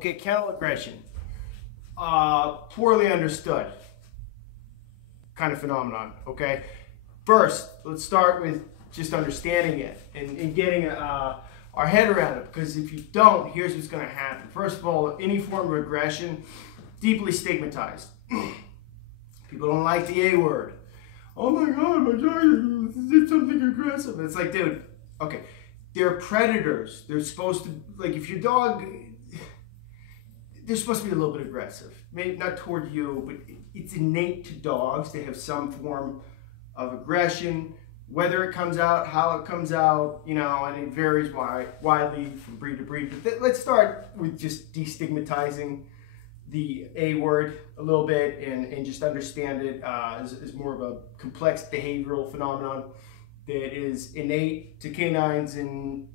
Okay, kennel aggression. Poorly understood kind of phenomenon, okay? First, let's start with just understanding it and getting our head around it, because if you don't, here's what's going to happen. First of all, any form of aggression, deeply stigmatized. People don't like the A word. Oh my God, my dog did something aggressive. It's like, dude, okay, they're predators. They're supposed to, like, if your dog, they're supposed to be a little bit aggressive. Maybe not toward you, but it's innate to dogs. They have some form of aggression, whether it comes out, how it comes out, you know, and it varies widely from breed to breed. But let's start with just destigmatizing the A word a little bit and just understand it as more of a complex behavioral phenomenon that is innate to canines, and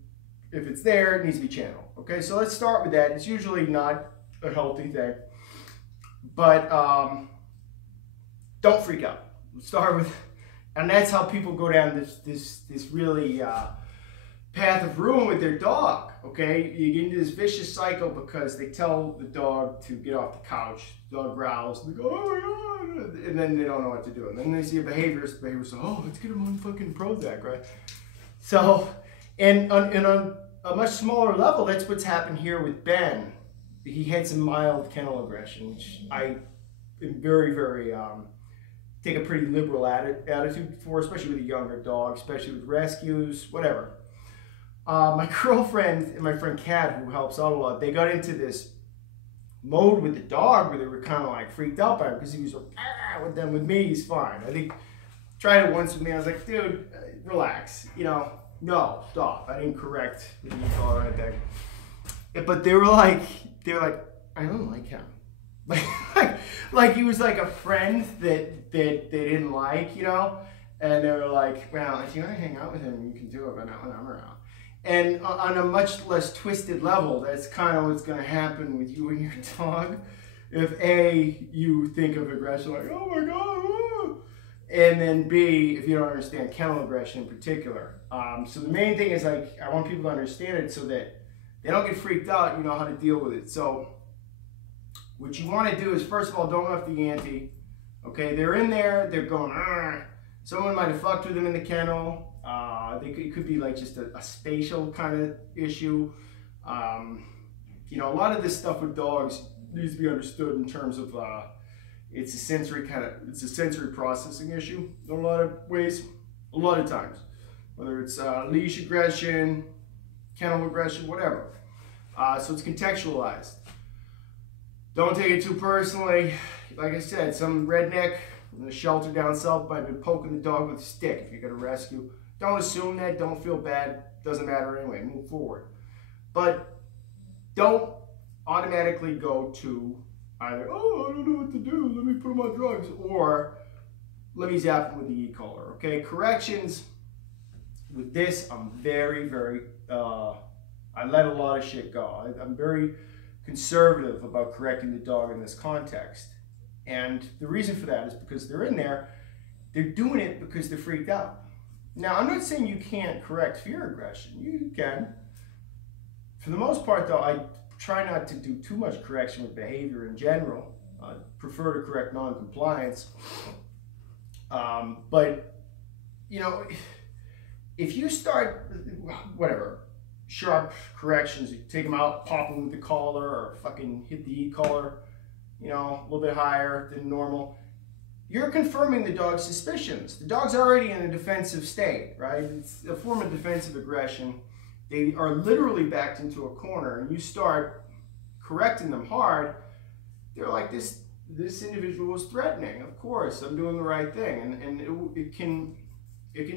if it's there, it needs to be channeled. Okay, so let's start with that. It's usually not a healthy thing, but don't freak out. Let's start with, and that's how people go down this really path of ruin with their dog. Okay, you get into this vicious cycle because they tell the dog to get off the couch. The dog growls, and they go, oh my God, and then they don't know what to do. And then they see a behaviorist say, oh, let's get him on fucking Prozac, right? So, and on a much smaller level, that's what's happened here with Ben. He had some mild kennel aggression, which I am very, very, take a pretty liberal attitude for, especially with a younger dog, especially with rescues, whatever. My girlfriend and my friend Kat, who helps out a lot, they got into this mode with the dog where they were kind of like freaked out by him because he was like, with them. With me, he's fine. I think, tried it once with me, I was like, dude, relax, you know, no, stop. I didn't correct the e-collar or anything. But they were like, I don't like him. like he was like a friend that they didn't like, you know? And they were like, well, if you want to hang out with him, you can do it, but not when I'm around. And on a much less twisted level, that's kind of what's going to happen with you and your dog. If A, you think of aggression like, oh my God, and then B, if you don't understand kennel aggression in particular. So the main thing is, like, I want people to understand it so that they don't get freaked out, you know how to deal with it. So what you want to do is, first of all, don't up the ante. Okay, they're in there, they're going, argh. Someone might have fucked with them in the kennel. It could be like just a spatial kind of issue. You know, a lot of this stuff with dogs needs to be understood in terms of it's a sensory processing issue in a lot of ways, a lot of times. Whether it's leash aggression, kennel aggression, whatever. So it's contextualized. Don't take it too personally. Like I said, some redneck in a shelter down south might have been poking the dog with a stick if you're going to rescue. Don't assume that. Don't feel bad. Doesn't matter anyway. Move forward. But don't automatically go to either, oh, I don't know what to do, let me put him on drugs, or let me zap him with the e-collar. Okay? Corrections. With this, I'm very, very, I let a lot of shit go. I'm very conservative about correcting the dog in this context. And the reason for that is because they're in there, they're doing it because they're freaked out. Now, I'm not saying you can't correct fear aggression. You can. For the most part, though, I try not to do too much correction with behavior in general. I prefer to correct non-compliance. But, you know, if you start, whatever, sharp corrections, you take them out, pop them with the collar, or fucking hit the e-collar, you know, a little bit higher than normal, you're confirming the dog's suspicions. The dog's already in a defensive state, right? It's a form of defensive aggression. They are literally backed into a corner, and you start correcting them hard, they're like, this individual is threatening. Of course, I'm doing the right thing. And it can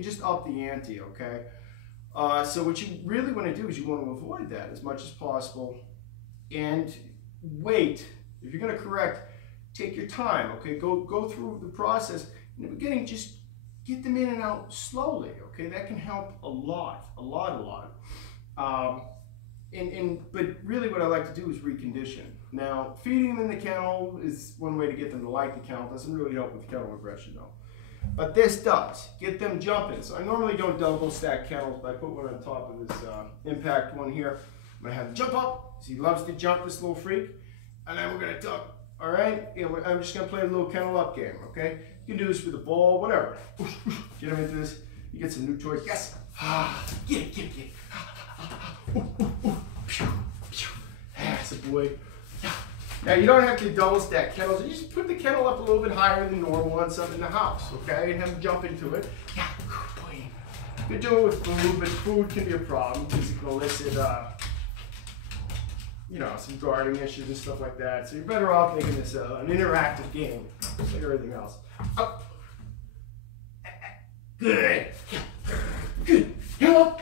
just up the ante, okay? So what you really want to do is you want to avoid that as much as possible, and wait. If you're going to correct, take your time, okay? Go through the process. In the beginning, just get them in and out slowly, okay? That can help a lot. But really what I like to do is recondition. Now, feeding them in the kennel is one way to get them to like the kennel. Doesn't really help with kennel aggression, though. But this does. Get them jumping. So I normally don't double stack kennels, but I put one on top of this impact one here. I'm going to have them jump up, He loves to jump, this little freak. And then we're gonna talk. All right? Yeah, I'm just gonna play a little kennel up game, okay? You can do this with a ball, whatever. Get him into this. You get some new toys. Yes! Get it, get it, get it. That's a boy. Now, you don't have to double stack kennels. You just put the kennel up a little bit higher than normal on something in the house, okay? And have him jump into it. Yeah, good boy. You can do it with food, but food can be a problem because it can elicit, you know, some guarding issues and stuff like that. So you're better off making this an interactive game, just like everything else. Oh. Good. Good. Hello.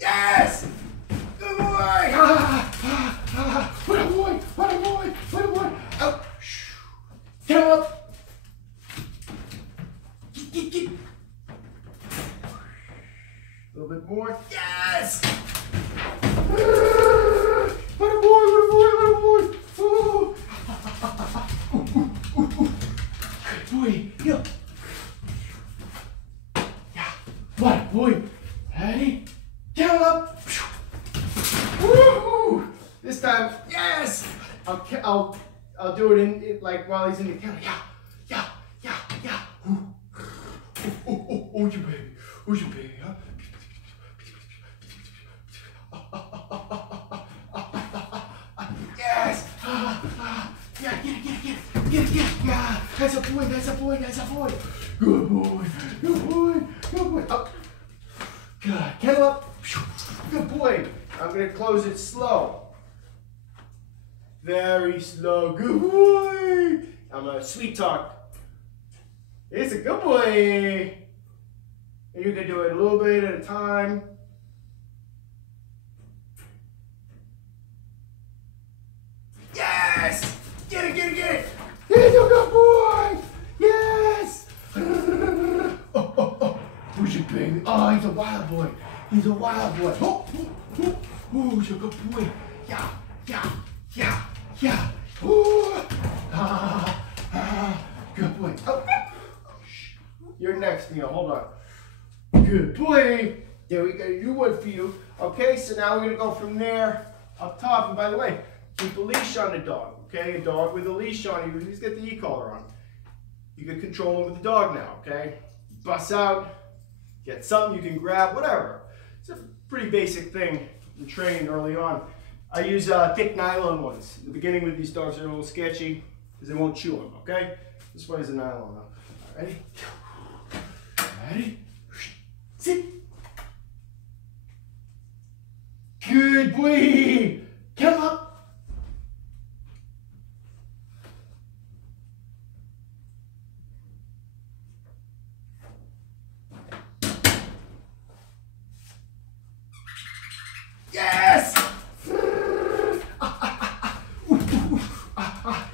Yes. Good boy. What a boy. What a boy. What a boy. Oh. Come up. Get. A little bit more. Yes. What a boy. What a boy. What a boy. Oh. Good boy. Yeah. What a boy. Ready? Get up. Woo! This time, yes! I'll do it in like while he's in the kennel. Yeah. Oh, you baby. Oh, you baby, huh? Yes! Yeah, get it. Yeah, that's a boy. Good boy. Oh. Good. Kennel up. Good boy. I'm going to close it slow. Very slow. Good boy. I'm going to sweet talk. It's a good boy. And you can do it a little bit at a time. Yes! Get it! He's a good boy! Yes! Oh. Who's your baby? Oh, he's a wild boy. Oh, he's a good boy. Yeah. Ooh. Good boy. Oh. You're next, Neil. Hold on. Good boy. There we go. You would for you. Okay, so now we're going to go from there up top. And by the way, keep a leash on the dog. Okay, a dog with a leash on, you just get the e-collar on. You can control him with the dog now, okay? Bust out, get something you can grab, whatever. It's a pretty basic thing in training early on. I use thick nylon ones. In the beginning with these dogs, they're a little sketchy because they won't chew them, okay? This one is a nylon though. Ready? Sit. Good boy. Come up. Yes!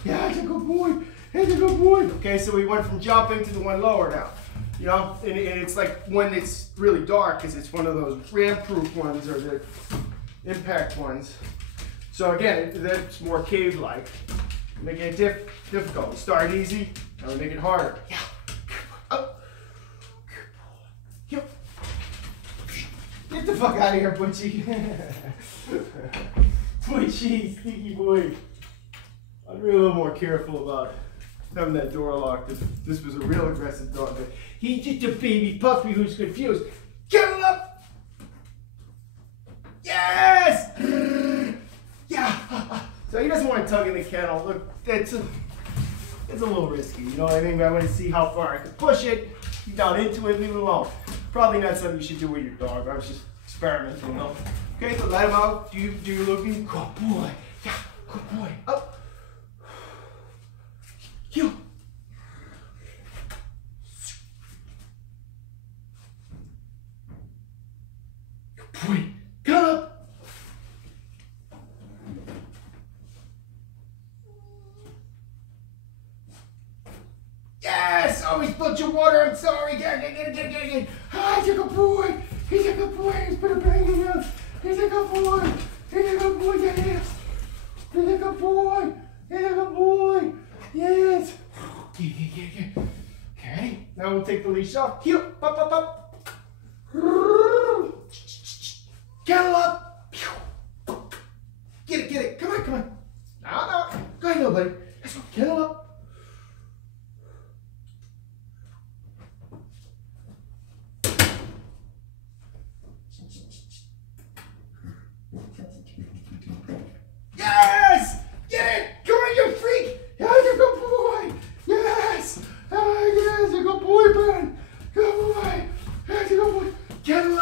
Yeah, he's a good boy. Okay, so we went from jumping to the one lower now. You know, and it's like when it's really dark, because it's one of those ramp-proof ones or the impact ones. So again, that's more cave-like. Make it difficult. We start easy, and we make it harder. Yeah. Oh. Good boy. Get the fuck out of here, Butchie. Butchie, sneaky boy. I'd be a little more careful about having that door locked. This was a real aggressive dog. But he's just a baby puppy who's confused. Get him up! Yes! Yeah! So he doesn't want to tug in the kennel. Look, it's a little risky, you know what I mean? But I want to see how far I can push it. Get down into it, leave it alone. Probably not something you should do with your dog. I was just experimenting, you know? Okay, so let him out. Do you looking? Good boy. Yeah, good boy. Up. You. Good boy. Come up. Yes! Oh, he spilled your water. I'm sorry. Get it. Ah, he's a good boy. He's a good boy. He's put a bang in him. He's a good boy. He's a good boy. Yes. He's a good boy. He's a good boy. Yes. Okay. Now we'll take the leash off. Here. Up. Get Kennel up. Yes! Get it! Come on, you freak! Yes, a good boy! Yes! Yes, a good boy, Ben! Good boy! Yes, a good boy! Get him